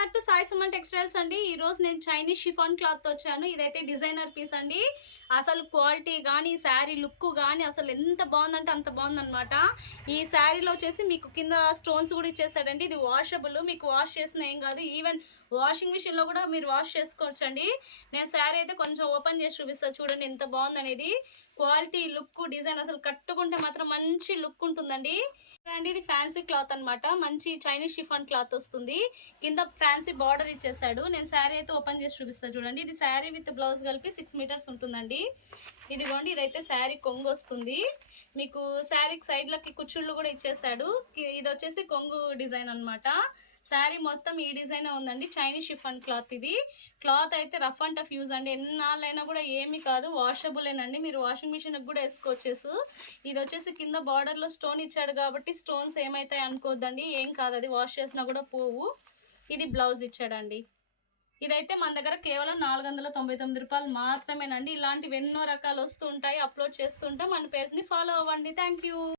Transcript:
Back to Sai Suman textiles అండి. ఈ రోజు నేను చైనీస్ షిఫాన్ క్లాత్ తో వచ్చాను. ఇదైతే డిజైనర్ పీస్ అండి. అసలు క్వాలిటీ గానీ శారీ లుక్ గానీ అసలు ఎంత బాగుందంటే అంత బాగుందన్నమాట. ఈ శారీలో వచ్చేసి మీకు కింద స్టోన్స్ కూడా ఇచ్చేసాడండి. ఇది వాషబుల్, మీకు వాష్ చేసిన ఏం కాదు. ఈవెన్ వాషింగ్ మిషన్ లో కూడా మీరు వాష్ చేసుకోవచ్చు అండి. నేను శారీ అయితే కొంచెం ఓపెన్ చేసి చూపిస్తాను చూడండి ఎంత బాగుందనేది. క్వాలిటీ లుక్ డిజైన్ అసలు కట్టుకుంటే మాత్రం మంచి లుక్ ఉంటుందండి. అండి ఇది ఫ్యాన్సీ క్లాత్ అన్నమాట. మంచి చైనీస్ షిఫాన్ క్లాత్ వస్తుంది. కింద ఫ్యాన్సీ బార్డర్ ఇచ్చేసాడు. నేను శారీ అయితే ఓపెన్ చేసి చూపిస్తాను చూడండి. ఇది శారీ విత్ బ్లౌజ్ కలిపి 6 మీటర్స్ ఉంటుందండి. ఇదిగోండి, ఇదైతే శారీ కొంగు వస్తుంది. మీకు శారీకి సైడ్లకి కుచ్చుళ్ళు కూడా ఇచ్చేసాడు. ఇది వచ్చేసి కొంగు డిజైన్ అన్నమాట. శారీ మొత్తం ఈ డిజైన్ ఉందండి. Chinese chiffon cloth. ఇది క్లాత్ అయితే రఫ్ అండ్ టఫ్ యూజ్ అండి. ఎన్నాళ్ళైనా కూడా ఏమి కాదు, వాషబులేనండి. మీరు వాషింగ్ మిషన్కి కూడా వేసుకోవచ్చేసు. ఇది వచ్చేసి కింద బార్డర్లో స్టోన్ ఇచ్చాడు కాబట్టి స్టోన్స్ ఏమవుతాయి అనుకోవద్దండి, ఏం కాదు, అది వాష్ చేసినా కూడా పోవు. ఇది బ్లౌజ్ ఇచ్చాడండి. ఇదైతే మన దగ్గర కేవలం 499 రూపాయలు మాత్రమేనండి. ఇలాంటివి ఎన్నో రకాలు వస్తూ ఉంటాయి, అప్లోడ్ చేస్తుంటాం. మన పేజ్ని ఫాలో అవ్వండి. Thank you.